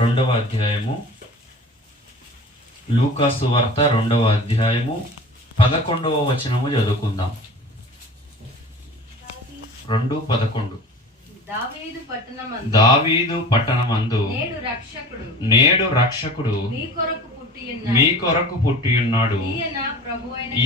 రెండవ అధ్యాయము, లూకాసు వార్త 2వ అధ్యాయము 11వ వచనము చదువుకుందాం. 2:11. దావీదు పట్టణమందు నేడు రక్షకుడు మీ కొరకు పుట్టియున్నాడు,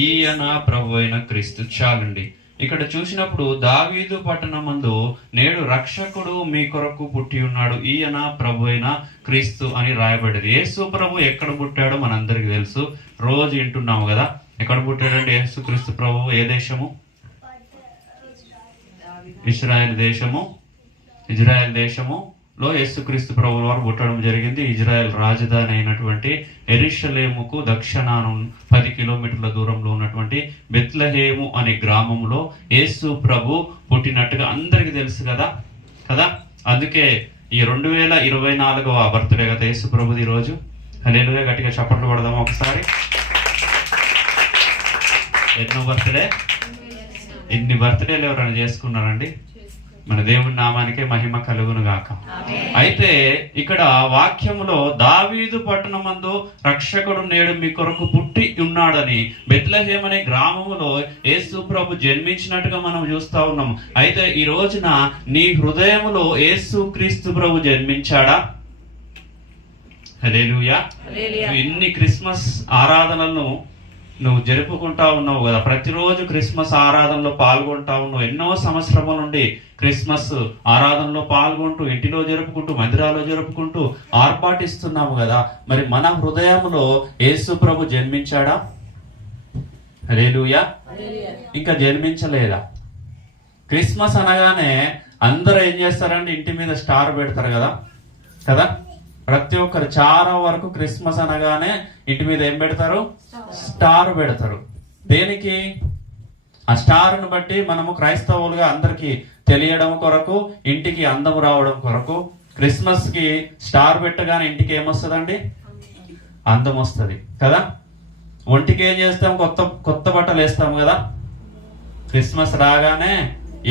ఈయన ప్రభువైన క్రీస్తు. చాలండి. ఇక్కడ చూసినప్పుడు దావీదు పట్టణమందు నేడు రక్షకుడు మీ కొరకు పుట్టి ఉన్నాడు, ఈయన ప్రభువైన క్రీస్తు అని రాయబడింది. యేసు ప్రభు ఎక్కడ పుట్టాడో మనందరికి తెలుసు, రోజు వింటున్నాము కదా. ఎక్కడ పుట్టాడంటే యేసు క్రీస్తు ప్రభు ఏ దేశము? ఇజ్రాయెల్ దేశములో యేసుక్రీస్తు ప్రభు వారు పుట్టడం జరిగింది. ఇజ్రాయెల్ రాజధాని అయినటువంటి యెరూషలేముకు దక్షిణాన 10 కిలోమీటర్ల దూరంలో ఉన్నటువంటి బెత్లెహేము అనే గ్రామంలో యేసు ప్రభు పుట్టినట్టుగా అందరికి తెలుసు కదా. అందుకే ఈ 2024వ బర్త్డే కదా యేసు ప్రభుది ఈరోజు. హల్లెలూయా, గట్టిగా చప్పట్లు కొడదామా ఒకసారి. ఎన్నో బర్త్డే? ఇన్ని బర్త్డేలు ఎవరైనా చేసుకున్నారండి? మన దేవుని నామానికే మహిమ కలుగును గాక. అయితే ఇక్కడ వాక్యములో దావీదు పట్టణమందు రక్షకుడు నేడు మీ కొరకు పుట్టి ఉన్నాడని బెత్లెహేం అనే గ్రామములో యేసు ప్రభు జన్మించినట్టుగా మనం చూస్తా ఉన్నాం. అయితే ఈ రోజున నీ హృదయములో యేసు క్రీస్తు ప్రభు జన్మించాడా? హల్లెలూయా. ఇన్ని క్రిస్మస్ ఆరాధనలను నువ్వు జరుపుకుంటా ఉన్నావు కదా, ప్రతిరోజు క్రిస్మస్ ఆరాధనలో పాల్గొంటా ఉన్నావు. ఎన్నో సంవత్సరముల నుండి క్రిస్మస్ ఆరాధనలో పాల్గొంటూ, ఇంటిలో జరుపుకుంటూ, మందిరాల్లో జరుపుకుంటూ ఆర్పాటిస్తున్నాము కదా. మరి మన హృదయంలో యేసు ప్రభు జన్మించాడా? హల్లెలూయా. ఇంకా జన్మించలేదా? క్రిస్మస్ అనగానే అందరూ ఏం చేస్తారంటే ఇంటి మీద స్టార్ పెడతారు కదా. ప్రతి ఒక్కరు చాలా వరకు క్రిస్మస్ అనగానే ఇంటి మీద ఏం పెడతారు? స్టార్ పెడతారు. దేనికి? ఆ స్టార్ను బట్టి మనము క్రైస్తవులుగా అందరికి తెలియడం కొరకు, ఇంటికి అందం రావడం కొరకు క్రిస్మస్ కి స్టార్ పెట్టగానే ఇంటికి ఏమొస్తుందండి? అందం వస్తుంది కదా. ఒంటికి ఏం చేస్తాం? కొత్త బట్టలు వేస్తాం కదా. క్రిస్మస్ రాగానే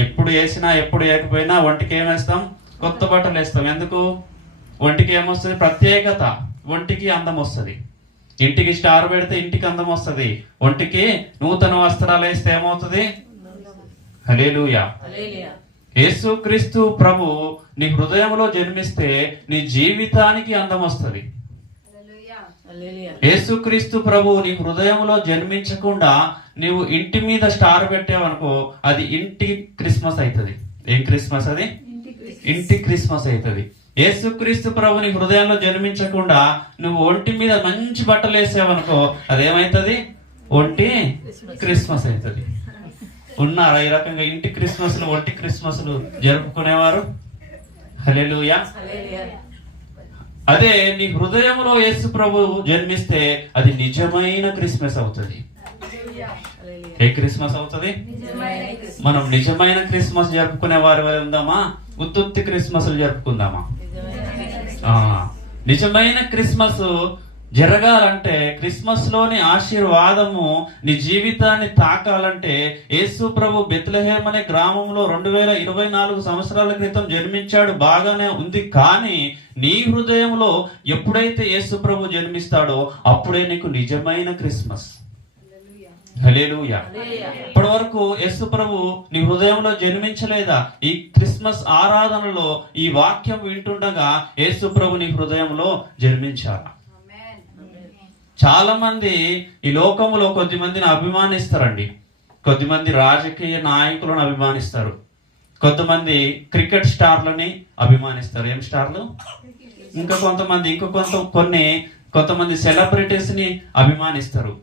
ఎప్పుడు వేసినా ఎప్పుడు వేయకపోయినా ఒంటికి ఏం వేస్తాం? కొత్త బట్టలు వేస్తాం. ఎందుకు? ఒంటికి ఏమొస్తుంది? ప్రత్యేకత. ఒంటికి అందం వస్తుంది. ఇంటికి స్టార్ పెడితే ఇంటికి అందం వస్తుంది. ఒంటికి నూతన వస్త్రాలు వేస్తే ఏమవుతుంది? హల్లెలూయా. యేసుక్రీస్తు ప్రభు నీ హృదయంలో జన్మిస్తే నీ జీవితానికి అందం వస్తుంది. యేసుక్రీస్తు ప్రభు నీ హృదయంలో జన్మించకుండా నీవు ఇంటి మీద స్టార్ పెట్టావనుకో, అది ఇంటి క్రిస్మస్ అవుతుంది. ఏం క్రిస్మస్ అది? ఇంటి క్రిస్మస్ అవుతుంది. యేసుక్రీస్తు ప్రభు నీ హృదయంలో జన్మించకుండా నువ్వు ఒంటి మీద మంచి బట్టలు వేసావనుకో, అదేమైతుంది? ఒంటి క్రిస్మస్ అవుతుంది. ఉన్నారా ఈ రకంగా ఇంటి క్రిస్మస్లు, ఒంటి క్రిస్మస్లు జరుపుకునేవారు? హల్లెలూయా. అదే నీ హృదయంలో యేసు ప్రభు జన్మిస్తే అది నిజమైన క్రిస్మస్ అవుతుంది. ఏ క్రిస్మస్ అవుతుంది? మనం నిజమైన క్రిస్మస్ జరుపుకునే వారి ఉందామా? ఉత్తుత్తి క్రిస్మస్లు జరుపుకుందామా? నిజమైన క్రిస్మస్ జరగాలంటే, క్రిస్మస్ లోని ఆశీర్వాదము నీ జీవితాన్ని తాకాలంటే యేసు ప్రభు బెత్లెహేం అనే గ్రామంలో 2024 సంవత్సరాల క్రితం జన్మించాడు. బాగానే ఉంది. కానీ నీ హృదయంలో ఎప్పుడైతే యేసు ప్రభు జన్మిస్తాడో అప్పుడే నీకు నిజమైన క్రిస్మస్. హల్లెలూయా. ఇప్పటి వరకు యేసు ప్రభు నీ హృదయంలో జన్మించలేదా? ఈ క్రిస్మస్ ఆరాధనలో ఈ వాక్యం వింటుండగా యేసు ప్రభు నీ హృదయంలో జన్మించాలి. చాలా మంది ఈ లోకంలో కొద్దిమందిని అభిమానిస్తారండి. కొద్దిమంది రాజకీయ నాయకులను అభిమానిస్తారు. కొంతమంది క్రికెట్ స్టార్లని అభిమానిస్తారు. ఏం స్టార్లు? కొంతమంది సెలబ్రిటీస్ ని అభిమానిస్తారు.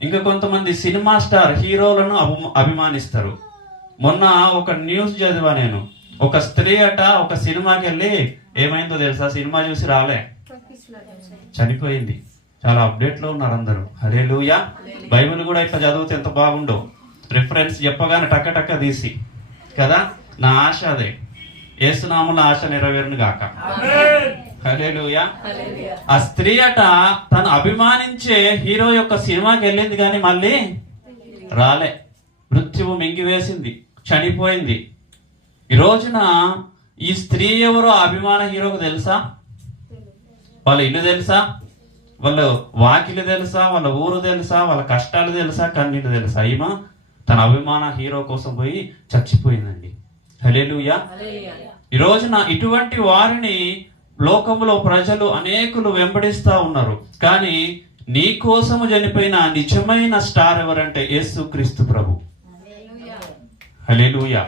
ఇంకా కొంతమంది సినిమా స్టార్ హీరోలను అభిమానిస్తారు. మొన్న ఒక న్యూస్ చదివా నేను. ఒక స్త్రీ ఒక సినిమాకి వెళ్ళి ఏమైందో తెలుసా? సినిమా చూసి రాలే, చనిపోయింది. చాలా అప్డేట్ లో ఉన్నారు అందరూ. హల్లెలూయా. బైబిల్ కూడా ఇట్లా చదివితే ఎంత బాగుండో. రిఫరెన్స్ చెప్పగానే టక్క తీసి కదా. నా ఆశ అదే, యేసునామములో ఆశ నెరవేరును గాక. హల్లెలూయా. ఆ స్త్రీ తను అభిమానించే హీరో యొక్క సినిమాకి వెళ్ళింది కానీ మళ్ళీ రాలే. మృత్యువు మింగివేసింది, చనిపోయింది. ఈ రోజున ఈ స్త్రీ ఎవరో అభిమాన హీరోకు తెలుసా? వాళ్ళ ఇల్లు తెలుసా, వాళ్ళ వాకిలు తెలుసా, వాళ్ళ ఊరు తెలుసా, వాళ్ళ కష్టాలు తెలుసా, కన్నీళ్ళు తెలుసా? ఈమె తన అభిమాన హీరో కోసం పోయి చచ్చిపోయిందండి. హల్లెలూయా. ఈ రోజున ఇటువంటి వారిని లోకంలో ప్రజలు అనేకులు వెంబడిస్తా ఉన్నారు. కానీ నీ కోసము చనిపోయిన నిజమైన స్టార్ ఎవరంటే యేసుక్రీస్తు ప్రభు. హల్లెలూయా.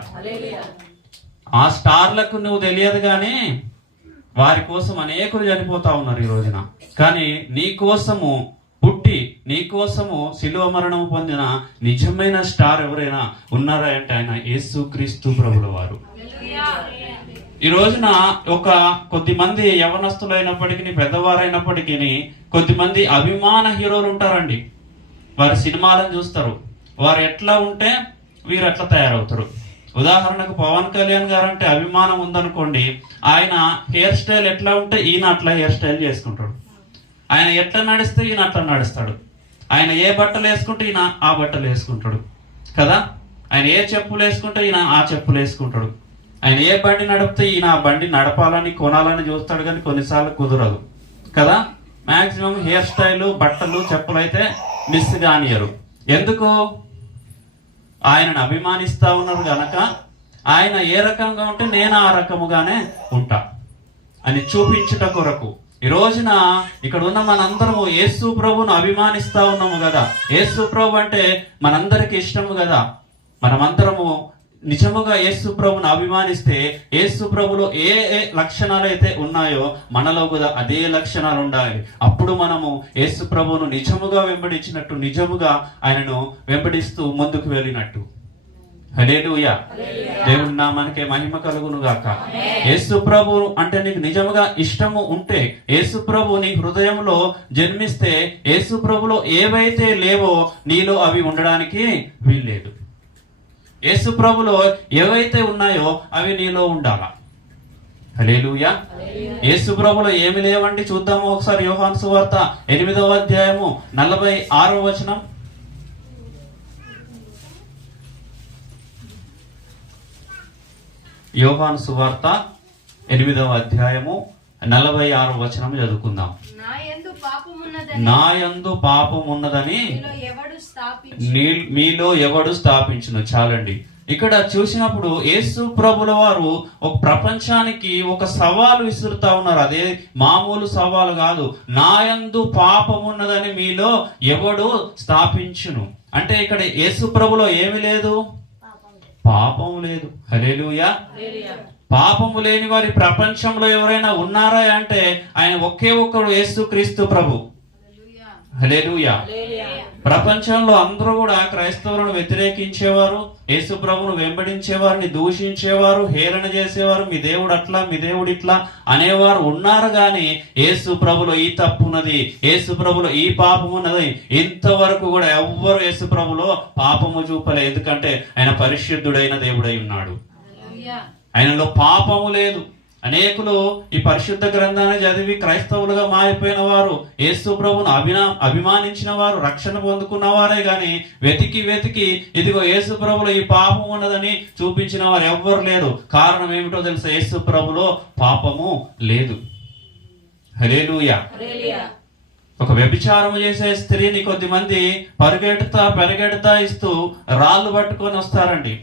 ఆ స్టార్లకు నువ్వు తెలియదు, కానీ వారి కోసం అనేకులు చనిపోతా ఉన్నారు ఈ రోజున. కానీ నీ కోసము పుట్టి నీ కోసము శిలువ మరణం పొందిన నిజమైన స్టార్ ఎవరైనా ఉన్నారా అంటే ఆయన యేసుక్రీస్తు ప్రభుల వారు. ఈ రోజున కొద్దిమంది యవనస్తులైనప్పటికీ పెద్దవారైనప్పటికీ కొద్దిమంది అభిమాన హీరోలు ఉంటారండి. వారి సినిమాలను చూస్తారు, వారు ఎట్లా ఉంటే వీరు ఎట్లా తయారవుతారు. ఉదాహరణకు పవన్ కళ్యాణ్ గారు అంటే అభిమానం ఉందనుకోండి, ఆయన హెయిర్ స్టైల్ ఎట్లా ఉంటే ఈయన అట్లా హెయిర్ స్టైల్ చేసుకుంటాడు. ఆయన ఎట్లా నడిస్తే ఈయన అట్లా నడుస్తాడు. ఆయన ఏ బట్టలు వేసుకుంటే ఈయన ఆ బట్టలు వేసుకుంటాడు కదా. ఆయన ఏ చెప్పులు వేసుకుంటే ఈయన ఆ చెప్పులు వేసుకుంటాడు. ఆయన ఏ బండి నడిపితే ఈయన ఆ బండి నడపాలని కొనాలని చూస్తాడు, కానీ కొన్నిసార్లు కుదరదు కదా. మాక్సిమం హెయిర్ స్టైల్, బట్టలు, చెప్పులు అయితే మిస్ కానియరు. ఎందుకు? ఆయనను అభిమానిస్తా ఉన్నారు గనక ఆయన ఏ రకంగా ఉంటే నేను ఆ రకముగానే ఉంటా అని చూపించుట కొరకు ఈ రోజున ఇక్కడ ఉన్న మనందరము యేసు ప్రభువును అభిమానిస్తా ఉన్నాము కదా. యేసు ప్రభు అంటే మనందరికి ఇష్టము కదా. మనమందరము నిజముగా యేసు ప్రభువును అభిమానిస్తే యేసు ప్రభులో ఏ ఏ లక్షణాలు అయితే ఉన్నాయో మనలో కూడా అదే లక్షణాలు ఉండాలి. అప్పుడు మనము యేసు ప్రభువును నిజముగా వెంబడించినట్టు, నిజముగా ఆయనను వెంబడిస్తూ ముందుకు వెళ్ళినట్టు. హల్లెలూయా. దేవుని నామానికే మహిమ కలుగును గాక. యేసు ప్రభు అంటే నీకు నిజముగా ఇష్టము ఉంటే, యేసు ప్రభు నీ హృదయంలో జన్మిస్తే, యేసు ప్రభులో ఏవైతే లేవో నీలో అవి ఉండడానికి వీల్లేదు. యేసు ప్రభులో ఏవైతే ఉన్నాయో అవి నీలో ఉండాలా. హల్లెలూయా. యేసు ప్రభులో ఏమి లేవండి చూద్దాము ఒకసారి. యోహాను సువార్త 8వ అధ్యాయము 46వ వచనం. యోహాను సువార్త 8వ అధ్యాయము 46వ వచనం చదువుకుందాం. నా యందు పాపమున్నదని మీలో ఎవడు స్థాపించును. చాలండి. ఇక్కడ చూసినప్పుడు యేసు ప్రభుల వారు ఒక ప్రపంచానికి ఒక సవాలు విసురుతా ఉన్నారు. అదే మామూలు సవాలు కాదు. నా యందు పాపమున్నదని మీలో ఎవడు స్థాపించును అంటే ఇక్కడ యేసు ప్రభులో ఏమి లేదు? పాపం లేదు. హల్లెలూయా. పాపము లేని వారి ప్రపంచంలో ఎవరైనా ఉన్నారా అంటే ఆయన ఒకే ఒక్కడు యేసుక్రీస్తు ప్రభు. హల్లెలూయా. ప్రపంచంలో అందరూ కూడా క్రైస్తవులను వ్యతిరేకించేవారు, యేసు ప్రభువును వెంబడించేవారిని దూషించేవారు, హేళన చేసేవారు, మీ దేవుడు అట్లా, మీ దేవుడు ఇట్లా అనేవారు ఉన్నారు. గాని యేసు ప్రభులో ఈ తప్పు ఉన్నది, యేసు ప్రభులో ఈ పాపం ఉన్నది, ఇంతవరకు కూడా ఎవ్వరు యేసు ప్రభులో పాపము చూపలే. ఎందుకంటే ఆయన పరిశుద్ధుడైన దేవుడై ఉన్నాడు. ఆయనలో పాపము లేదు. అనేకులు ఈ పరిశుద్ధ గ్రంథాన్ని చదివి క్రైస్తవులుగా మారిపోయిన వారు, యేసు ప్రభువును అభిమానించిన వారు, రక్షణ పొందుకున్న వారే గాని వెతికి ఇదిగో యేసు ప్రభులో ఈ పాపం ఉన్నదని చూపించిన వారు ఎవ్వరు లేరు. కారణం ఏమిటో తెలుసా? యేసు ప్రభులో పాపము లేదు. హల్లెలూయా. ఒక వ్యభిచారం చేసే స్త్రీని కొద్దిమంది పరిగెడతా ఇస్తూ రాళ్ళు పట్టుకొని వస్తారండి.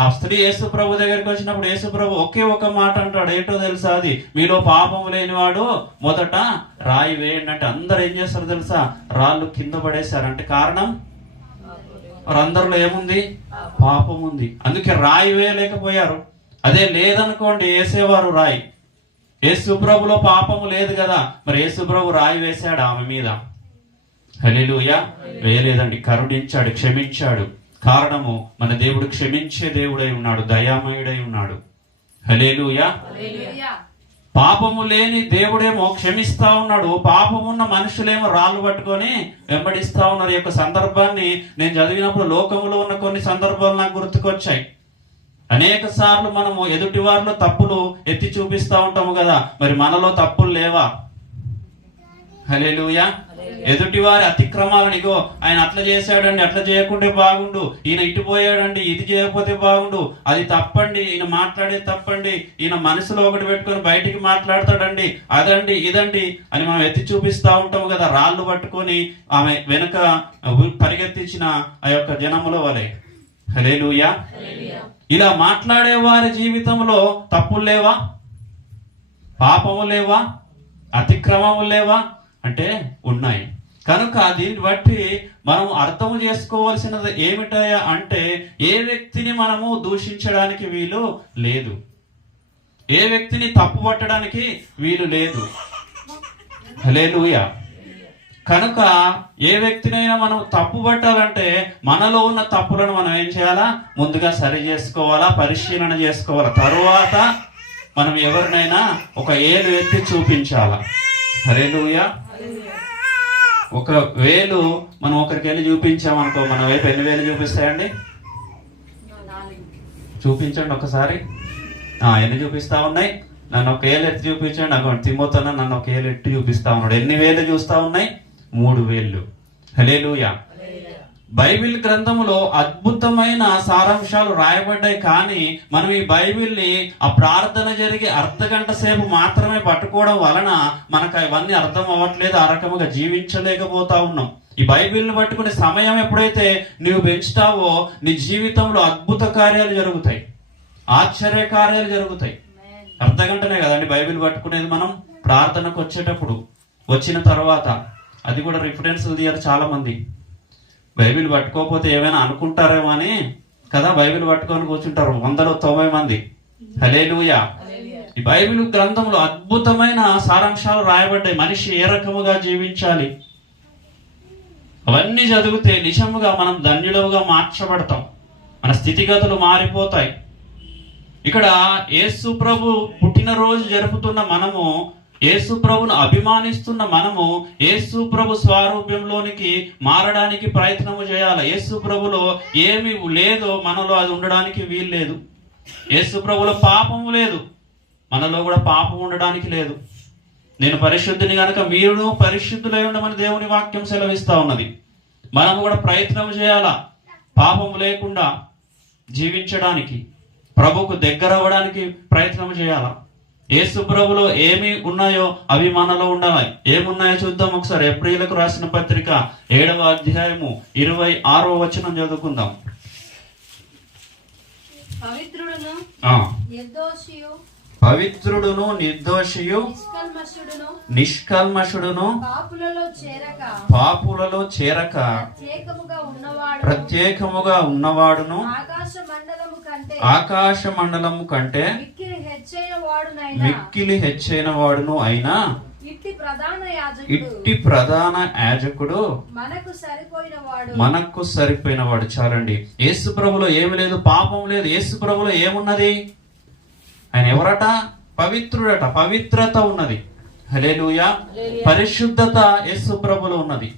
ఆ స్త్రీ యేసు ప్రభు దగ్గరికి వచ్చినప్పుడు యేసు ప్రభు ఒకే ఒక మాట అంటాడు. ఏంటో తెలుసా? అది మీలో పాపం లేనివాడు మొదట రాయి వేయండి అంటే అందరు ఏం చేస్తారు తెలుసా? రాళ్ళు కింద పడేశారంటే కారణం వారందరిలో ఏముంది? పాపం ఉంది. అందుకే రాయి వేయలేకపోయారు. అదే లేదనుకోండి వేసేవారు రాయి. యేసు ప్రభులో పాపము లేదు కదా, మరి యేసు ప్రభు రాయి వేశాడు ఆమె మీద. హల్లెలూయా. వేయలేదండి, కరుణించాడు, క్షమించాడు. కారణము మన దేవుడు క్షమించే దేవుడై ఉన్నాడు, దయామయుడై ఉన్నాడు. హల్లెలూయా. పాపము లేని దేవుడేమో క్షమిస్తా ఉన్నాడు, పాపమున్న మనుషులేమో రాళ్ళు పట్టుకొని వెంబడిస్తా ఉన్నారు. ఈ యొక్క సందర్భాన్ని నేను చదివినప్పుడు లోకంలో ఉన్న కొన్ని సందర్భాలు నాకు గుర్తుకొచ్చాయి. అనేక సార్లు మనము ఎదుటి వారిలో తప్పులు ఎత్తి చూపిస్తా ఉంటాము కదా, మరి మనలో తప్పులు లేవా? హల్లెలూయా. ఎదుటి వారి అతిక్రమాలను, ఇగో ఆయన అట్లా చేశాడండి, అట్లా చేయకుంటే బాగుండు, ఈయన ఇటు పోయాడండి, ఇది చేయకపోతే బాగుండు, అది తప్పండి, ఈయన మాట్లాడే తప్పండి, ఈయన మనసులో ఒకటి పెట్టుకొని బయటికి మాట్లాడతాడండి, అదండి ఇదండి అని మనం ఎత్తి చూపిస్తా ఉంటాం కదా, రాళ్ళు పట్టుకొని ఆమె వెనుక పరిగెత్తించిన ఆ యొక్క జనముల వలె. హల్లెలూయా. ఇలా మాట్లాడే వారి జీవితంలో తప్పులు లేవా, పాపము లేవా, అతిక్రమము లేవా అంటే ఉన్నాయి. కనుక దీన్ని బట్టి మనం అర్థం చేసుకోవాల్సినది ఏమిటయా అంటే, ఏ వ్యక్తిని మనము దూషించడానికి వీలు లేదు, ఏ వ్యక్తిని తప్పు పట్టడానికి వీలు లేదు. హల్లెలూయా. కనుక ఏ వ్యక్తినైనా మనం తప్పు పట్టాలంటే మనలో ఉన్న తప్పులను మనం ఏం చేయాలా, ముందుగా సరి చేసుకోవాలా, పరిశీలన చేసుకోవాలా, తరువాత మనం ఎవరినైనా ఒక ఏలు ఎత్తి చూపించాలా. హల్లెలూయా. ఒక వేలు మనం ఒకరికి వెళ్ళి చూపించామనుకో, మన వైపు ఎన్ని వేలు చూపిస్తాయండి? చూపించండి ఒకసారి. ఎన్ని చూపిస్తా ఉన్నాయి? నన్ను ఒక ఏలు ఎత్తి చూపించండి. నాకు తిమ్మోతున్నా, నన్ను ఒక ఏలు ఎత్తి చూపిస్తా ఉన్నాడు. ఎన్ని వేలు చూస్తా ఉన్నాయి? 3 వేళ్ళు. హల్లెలూయా. బైబిల్ గ్రంథములో అద్భుతమైన సారాంశాలు రాయబడ్డాయి. కానీ మనం ఈ బైబిల్ని ఆ ప్రార్థన జరిగి అర్ధగంట సేపు మాత్రమే పట్టుకోవడం వలన మనకు అవన్నీ అర్థం అవ్వట్లేదు, ఆ రకముగా జీవించలేకపోతా ఉన్నాం. ఈ బైబిల్ని పట్టుకునే సమయం ఎప్పుడైతే నీవు పెంచుతావో నీ జీవితంలో అద్భుత కార్యాలు జరుగుతాయి, ఆశ్చర్య కార్యాలు జరుగుతాయి. అర్ధగంటనే కదండి బైబిల్ పట్టుకునేది మనం ప్రార్థనకు వచ్చేటప్పుడు. వచ్చిన తర్వాత అది కూడా రిఫరెన్స్లు తీయాలి. చాలా మంది బైబిల్ పట్టుకోకపోతే ఏమైనా అనుకుంటారేమో అని కదా బైబిల్ పట్టుకొని కూర్చుంటారు 190 మంది. హల్లెలూయా. ఈ బైబిల్ గ్రంథంలో అద్భుతమైన సారాంశాలు రాయబడ్డాయి. మనిషి ఏ రకముగా జీవించాలి అవన్నీ చదివితే నిజముగా మనం ధన్యులుగా మార్చబడతాం, మన స్థితిగతులు మారిపోతాయి. ఇక్కడ యేసు ప్రభు పుట్టినరోజు జరుపుతున్న మనము, యేసు ప్రభును అభిమానిస్తున్న మనము యేసు ప్రభు స్వరూప్యంలోనికి మారడానికి ప్రయత్నము చేయాలి. యేసు ప్రభులో ఏమి లేదో మనలో అది ఉండడానికి వీలు లేదు. యేసు ప్రభులో పాపము లేదు, మనలో కూడా పాపం ఉండడానికి లేదు. నేను పరిశుద్ధిని గనక మీరును పరిశుద్ధులై ఉండమని దేవుని వాక్యం సెలవిస్తా ఉన్నది. మనము కూడా ప్రయత్నం చేయాలా పాపము లేకుండా జీవించడానికి, ప్రభుకు దగ్గర అవ్వడానికి ప్రయత్నం చేయాలా. యేసు ప్రభులో ఏమి ఉన్నాయో అవి మనలో ఉండాలి. ఏమున్నాయో చూద్దాం ఒకసారి. ఎబ్రీయులకు రాసిన పత్రిక 7వ అధ్యాయము 26వ వచనం చదువుకుందాం. పవిత్రుడును నిర్దోషియు నిష్కల్మషుడును పాపులలో చేరక ప్రత్యేకముగా ఉన్నవాడును ఆకాశ మండలము కంటే మిక్కిలి హెచ్చైన వాడును అయినా ఇట్టి ప్రధాన యాజకుడు మనకు సరిపోయిన వాడు. చాలండి. యేసు ప్రభులో ఏమి లేదు, పాపం లేదు. యేసు ప్రభులో ఏమున్నది? ఆయన ఎవరట? పవిత్రుడట, పవిత్రత ఉన్నది. హల్లెలూయా. పరిశుద్ధత యేసు ప్రభులో ఉన్నది.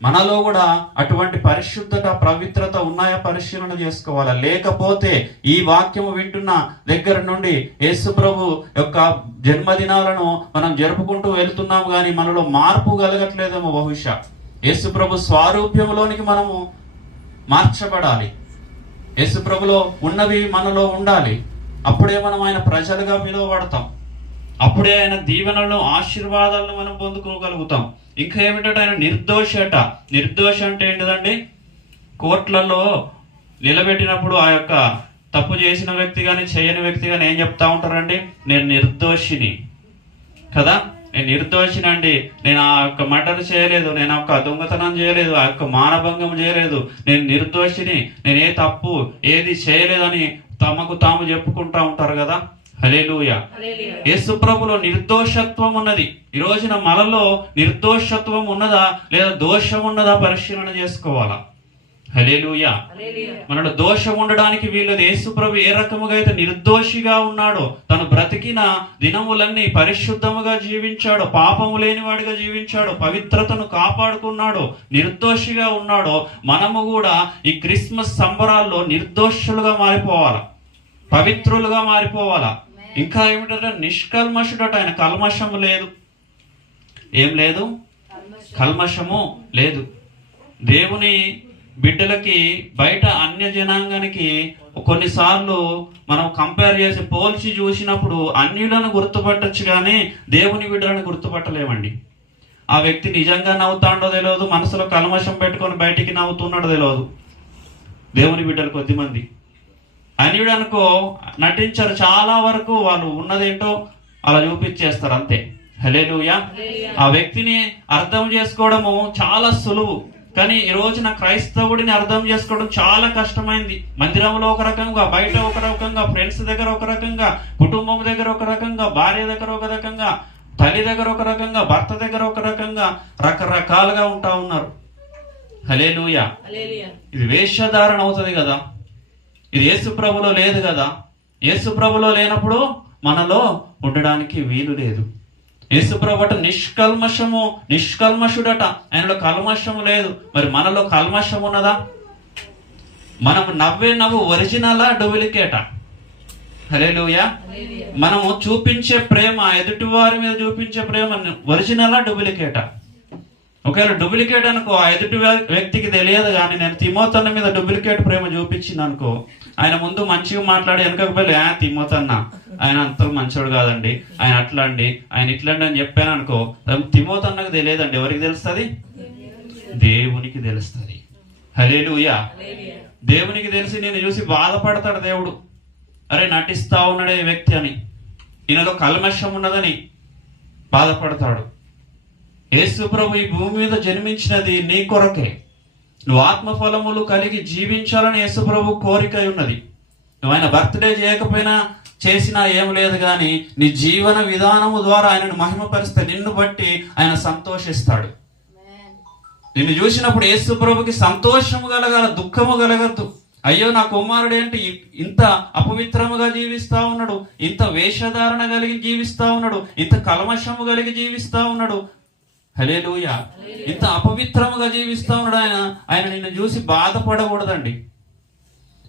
మనలో కూడా అటువంటి పరిశుద్ధత, పవిత్రత ఉన్నాయా పరిశీలన చేసుకోవాలా. లేకపోతే ఈ వాక్యము వింటున్న దగ్గర నుండి యేసు ప్రభు యొక్క జన్మదినాలను మనం జరుపుకుంటూ వెళ్తున్నాము, కానీ మనలో మార్పు కలగట్లేదేమో బహుశా. యేసు ప్రభు స్వారూప్యంలోనికి మనము మార్చబడాలి. యేసు ప్రభులో ఉన్నవి మనలో ఉండాలి. అప్పుడే మనం ఆయన ప్రజలుగా పిలువబడతాం. అప్పుడే ఆయన దీవెనలను, ఆశీర్వాదాలను మనం పొందుకోగలుగుతాం. ఇంకా ఏమిటంటే ఆయన నిర్దోషి అట. నిర్దోషి అంటే ఏంటిదండి? కోర్టులలో నిలబెట్టినప్పుడు ఆ యొక్క తప్పు చేసిన వ్యక్తి కానీ చేయని వ్యక్తి కానీ ఏం చెప్తా ఉంటారండి? నేను నిర్దోషిని కదా, నేను నిర్దోషిని అండి, నేను ఆ యొక్క మర్డర్ చేయలేదు, నేను ఆ యొక్క దొంగతనం చేయలేదు, ఆ యొక్క మానభంగం చేయలేదు, నేను నిర్దోషిని, నేను ఏ తప్పు ఏది చేయలేదని తమకు తాము చెప్పుకుంటా ఉంటారు కదా. హల్లెలూయా. యేసు ప్రభులో నిర్దోషత్వం ఉన్నది. ఈ రోజున మనలో నిర్దోషత్వం ఉన్నదా లేదా దోషం ఉన్నదా పరిశీలన చేసుకోవాలా. హల్లెలూయా. మనలో దోషం ఉండడానికి వీళ్ళది. యేసు ప్రభు ఏ రకముగా అయితే నిర్దోషిగా ఉన్నాడో, తను బ్రతికిన దినములన్నీ పరిశుద్ధముగా జీవించాడో, పాపము లేనివాడిగా జీవించాడో, పవిత్రతను కాపాడుకున్నాడో, నిర్దోషిగా ఉన్నాడో, మనము కూడా ఈ క్రిస్మస్ సంబరాల్లో నిర్దోషులుగా మారిపోవాలా, పవిత్రులుగా మారిపోవాలా. ఇంకా ఏమిటంటే నిష్కల్మషుడట. ఆయన కల్మషం లేదు. ఏం లేదు? కల్మషము లేదు. దేవుని బిడ్డలకి బయట అన్య జనాంగానికి కొన్నిసార్లు మనం కంపేర్ చేసి పోల్చి చూసినప్పుడు అన్యులను గుర్తుపట్టచ్చు కానీ దేవుని బిడ్డలను గుర్తుపట్టలేమండి. ఆ వ్యక్తి నిజంగా నవ్వుతాడో తెలియదు, మనసులో కల్మషం పెట్టుకొని బయటికి నవ్వుతున్నాడో తెలియదు. దేవుని బిడ్డలు కొద్దిమంది అన్యుడు అనుకో నటించారు, చాలా వరకు వాళ్ళు ఉన్నదేంటో అలా చూపించేస్తారు అంతే. హల్లెలూయా. ఆ వ్యక్తిని అర్థం చేసుకోవడము చాలా సులువు, కానీ ఈ రోజున క్రైస్తవుడిని అర్థం చేసుకోవడం చాలా కష్టమైంది. మందిరంలో ఒక రకంగా, బయట ఒక రకంగా, ఫ్రెండ్స్ దగ్గర ఒక రకంగా, కుటుంబం దగ్గర ఒక రకంగా, భార్య దగ్గర ఒక రకంగా, తల్లి దగ్గర ఒక రకంగా, భర్త దగ్గర ఒక రకంగా, రకరకాలుగా ఉంటా ఉన్నారు. హల్లెలూయా. ఇది వేషధారణ అవుతుంది కదా, ఇది యేసు ప్రభులో లేదు కదా. యేసు ప్రభులో లేనప్పుడు మనలో ఉండడానికి వీలు లేదు. యేసు ప్రభుట నిష్కల్మషుడట, ఆయనలో కల్మషము లేదు. మరి మనలో కల్మషం ఉన్నదా? మనం నవ్వే నవ్వు ఒరిజినలా డూప్లికేటా? హల్లెలూయా. మనము చూపించే ప్రేమ, ఎదుటి వారి మీద చూపించే ప్రేమ ఒరిజినలా డూప్లికేటా? ఒకవేళ డూప్లికేట్ అనుకో, ఆ ఎదుటి వ్యక్తికి తెలియదు, కానీ నేను తిమోతన్న మీద డూప్లికేట్ ప్రేమ చూపించింది అనుకో, ఆయన ముందు మంచిగా మాట్లాడి వెనకకు వెళ్ళి తిమోతన్న ఆయన అంత మంచోడు కాదండి, ఆయన అట్లా అండి, ఆయన ఇట్లండి అని చెప్పాను అనుకో, తిమోతన్నకు తెలియదండి. ఎవరికి తెలుస్తుంది? దేవునికి తెలుస్తుంది. హల్లెలూయా. దేవునికి తెలిసి నేను చూసి బాధపడతాడు దేవుడు, అరే నటిస్తా ఉన్నాడే ఈ వ్యక్తి అని, ఈయనలో కల్మషం ఉన్నదని బాధపడతాడు. యేసు ప్రభు ఈ భూమి మీద జన్మించినది నీ కొరకే. నువ్వు ఆత్మఫలములు కలిగి జీవించాలని యేసు ప్రభు కోరిక ఉన్నది. నువ్వు ఆయన బర్త్డే చేయకపోయినా చేసినా ఏం లేదు, కానీ నీ జీవన విధానము ద్వారా ఆయనను మహిమపరిస్తే నిన్ను బట్టి ఆయన సంతోషిస్తాడు. నిన్ను చూసినప్పుడు యేసు ప్రభుకి సంతోషము కలగాల, దుఃఖము కలగద్దు. అయ్యో నా కుమారుడు ఏంటి ఇంత అపవిత్రముగా జీవిస్తా ఉన్నాడు, ఇంత వేషధారణ కలిగి జీవిస్తా ఉన్నాడు, ఇంత కల్మషము కలిగి జీవిస్తా ఉన్నాడు. హల్లెలూయా. ఇంత అపవిత్రముగా జీవిస్తా ఉన్నాడు ఆయన నిన్ను చూసి బాధపడకూడదండి,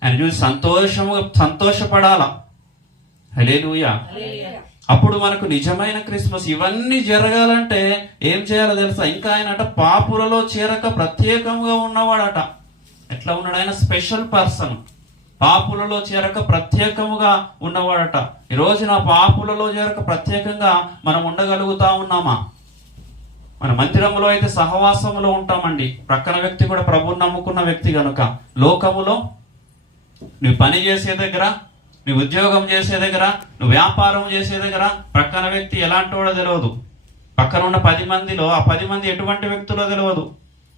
ఆయన చూసి సంతోషపడాలా. హల్లెలూయా. అప్పుడు మనకు నిజమైన క్రిస్మస్. ఇవన్నీ జరగాలంటే ఏం చేయాలో తెలుసా? ఇంకా ఆయన పాపులలో చేరక ప్రత్యేకంగా ఉన్నవాడట. ఎట్లా ఉన్నాడు? ఆయన స్పెషల్ పర్సన్. పాపులలో చేరక ప్రత్యేకముగా ఉన్నవాడట. ఈ రోజు నా పాపులలో చేరక ప్రత్యేకంగా మనం ఉండగలుగుతా ఉన్నామా? మన మందిరంలో అయితే సహవాసములో ఉంటామండి. ప్రక్కన వ్యక్తి కూడా ప్రభువుని నమ్ముకున్న వ్యక్తి కనుక, లోకములో నువ్వు పని చేసే దగ్గర, నువ్వు ఉద్యోగం చేసే దగ్గర, నువ్వు వ్యాపారం చేసే దగ్గర ప్రక్కన వ్యక్తి ఎలాంటి వాడో తెలియదు. పక్కన ఉన్న 10 మందిలో ఆ 10 మంది ఎటువంటి వ్యక్తులో తెలియదు.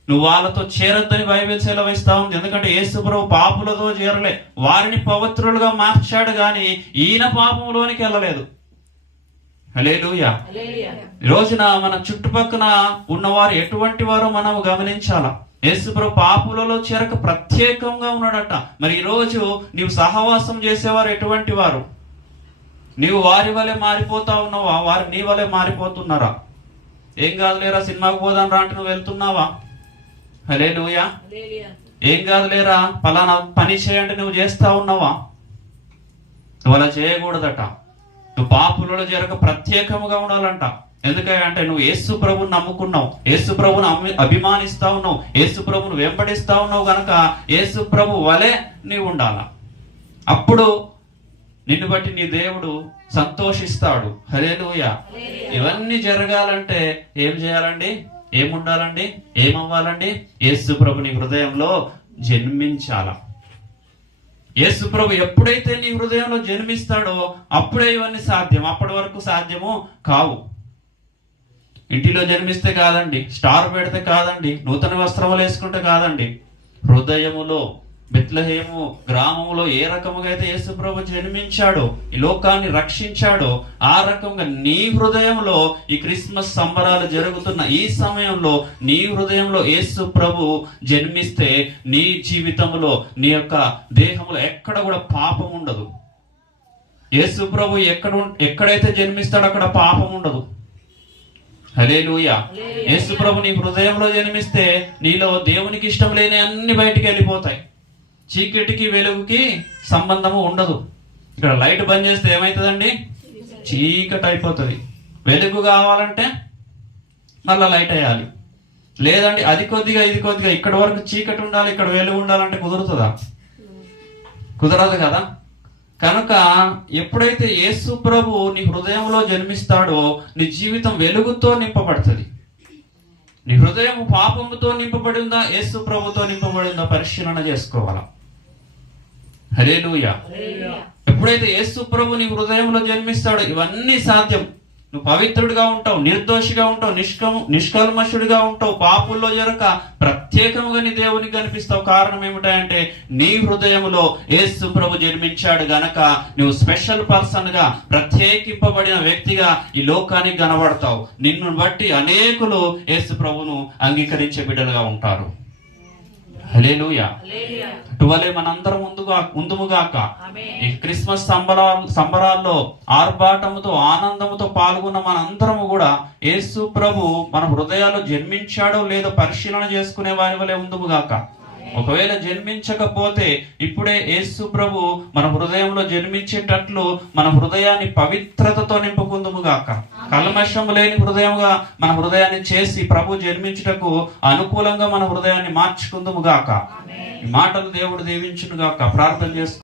నువ్వు వాళ్ళతో చేరొద్దని బైబిల్ సెలవిస్తా ఉంది. ఎందుకంటే యేసు ప్రభు పాపులతో చేరలే, వారిని పవిత్రులుగా మార్చాడు, కానీ ఈయన పాపంలోనికి వెళ్ళలేదు. హల్లెలూయా. ఈ రోజున మన చుట్టుపక్కల ఉన్నవారు ఎటువంటి వారో మనం గమనించాలా. యేసు ప్రభు పాపులలో చేరక ప్రత్యేకంగా ఉన్నాడట. మరి ఈ రోజు నీవు సహవాసం చేసేవారు ఎటువంటి వారు? నీవు వారి వలె మారిపోతా ఉన్నావా? వారు నీ వలె మారిపోతున్నారా? ఏం కాదులేరా సినిమాకి పోదాం రా అంటే నువ్వు వెళ్తున్నావా? హల్లెలూయా. ఏం కాదులేరా పలానా పని చేయంటే నువ్వు చేస్తా ఉన్నావా? నువ్వు అలా చేయకూడదట. నువ్వు పాపులలో చేరక ప్రత్యేకముగా ఉండాలంట. ఎందుకంటే నువ్వు యేసు ప్రభుని నమ్ముకున్నావు, యేసు ప్రభుని అభిమానిస్తా ఉన్నావు, యేసు ప్రభుని వెంబడిస్తా ఉన్నావు కనుక యేసు ప్రభు వలె నీవు ఉండాల. అప్పుడు నిన్ను బట్టి నీ దేవుడు సంతోషిస్తాడు. హల్లెలూయా. ఇవన్నీ జరగాలంటే ఏం చేయాలండి? ఏముండాలండి? ఏమవ్వాలండి? యేసు ప్రభు నీ హృదయంలో జన్మించాల. యేసు ప్రభు ఎప్పుడైతే నీ హృదయంలో జన్మిస్తాడో అప్పుడే ఇవన్నీ సాధ్యం. అప్పటి వరకు సాధ్యము కావు. ఇంటిలో జన్మిస్తే కాదండి, స్టార్ పెడితే కాదండి, నూతన వస్త్రములు వేసుకుంటే కాదండి. హృదయములో బెత్లెహేము గ్రామంలో ఏ రకముగా అయితే యేసు ప్రభు జన్మించాడో, ఈ లోకాన్ని రక్షించాడో, ఆ రకంగా నీ హృదయంలో ఈ క్రిస్మస్ సంబరాలు జరుగుతున్న ఈ సమయంలో నీ హృదయంలో యేసు ప్రభు జన్మిస్తే నీ జీవితంలో, నీ యొక్క దేహంలో ఎక్కడ కూడా పాపం ఉండదు. యేసు ప్రభు ఎక్కడైతే జన్మిస్తాడో అక్కడ పాపం ఉండదు. హల్లెలూయా. యేసు ప్రభు నీ హృదయంలో జన్మిస్తే నీలో దేవునికి ఇష్టం లేని అన్ని బయటికి వెళ్ళిపోతాయి. చీకటికి వెలుగుకి సంబంధము ఉండదు. ఇక్కడ లైట్ బంద్ చేస్తే ఏమవుతుందండి? చీకటి అయిపోతుంది. వెలుగు కావాలంటే మళ్ళా లైట్ వేయాలి. లేదండి అది కొద్దిగా ఇది కొద్దిగా, ఇక్కడ వరకు చీకటి ఉండాలి ఇక్కడ వెలుగు ఉండాలంటే కుదురుతుందా? కుదరదు కదా. కనుక ఎప్పుడైతే యేసు ప్రభు నీ హృదయంలో జన్మిస్తాడో నీ జీవితం వెలుగుతో నింపబడుతుంది. నీ హృదయం పాపముతో నింపబడి ఉందా, యేసు ప్రభుతో నింపబడి ఉందా పరిశీలన చేసుకోవాలా. హల్లెలూయా. ఎప్పుడైతే యేసు ప్రభు నీ హృదయంలో జన్మిస్తాడో ఇవన్నీ సాధ్యం. నువ్వు పవిత్రుడిగా ఉంటావు, నిర్దోషిగా ఉంటావు, నిష్కల్మషుడిగా ఉంటావు, పాపుల్లో జరక ప్రత్యేకముగా నీ దేవునికి కనిపిస్తావు. కారణం ఏమిటంటే నీ హృదయంలో యేసు ప్రభు జన్మించాడు గనక నువ్వు స్పెషల్ పర్సన్ గా, ప్రత్యేకింపబడిన వ్యక్తిగా ఈ లోకానికి కనబడతావు. నిన్ను బట్టి అనేకులు యేసు ప్రభును అంగీకరించే బిడ్డలుగా ఉంటారు. హల్లెలూయా. అటువలే మనందరం ముందుగాక ఈ క్రిస్మస్ సంబరాల్లో ఆర్భాటముతో ఆనందముతో పాల్గొన్న మనందరము కూడా యేసు ప్రభు మన హృదయాల్లో జన్మించాడో లేదో పరిశీలన చేసుకునే వారి వలె ఉందుముగాక. ఒకవేళ జన్మించకపోతే ఇప్పుడే యేసు ప్రభు మన హృదయంలో జన్మించేటట్లు మన హృదయాన్ని పవిత్రతతో నింపుకుందుముగాక. కల్మషం లేని హృదయంగా మన హృదయాన్ని చేసి ప్రభు జన్మించుటకు అనుకూలంగా మన హృదయాన్ని మార్చుకుందుముగాక. ఈ మాటలు దేవుడు దీవించునుగాక. ప్రార్థన చేసుకుందాం.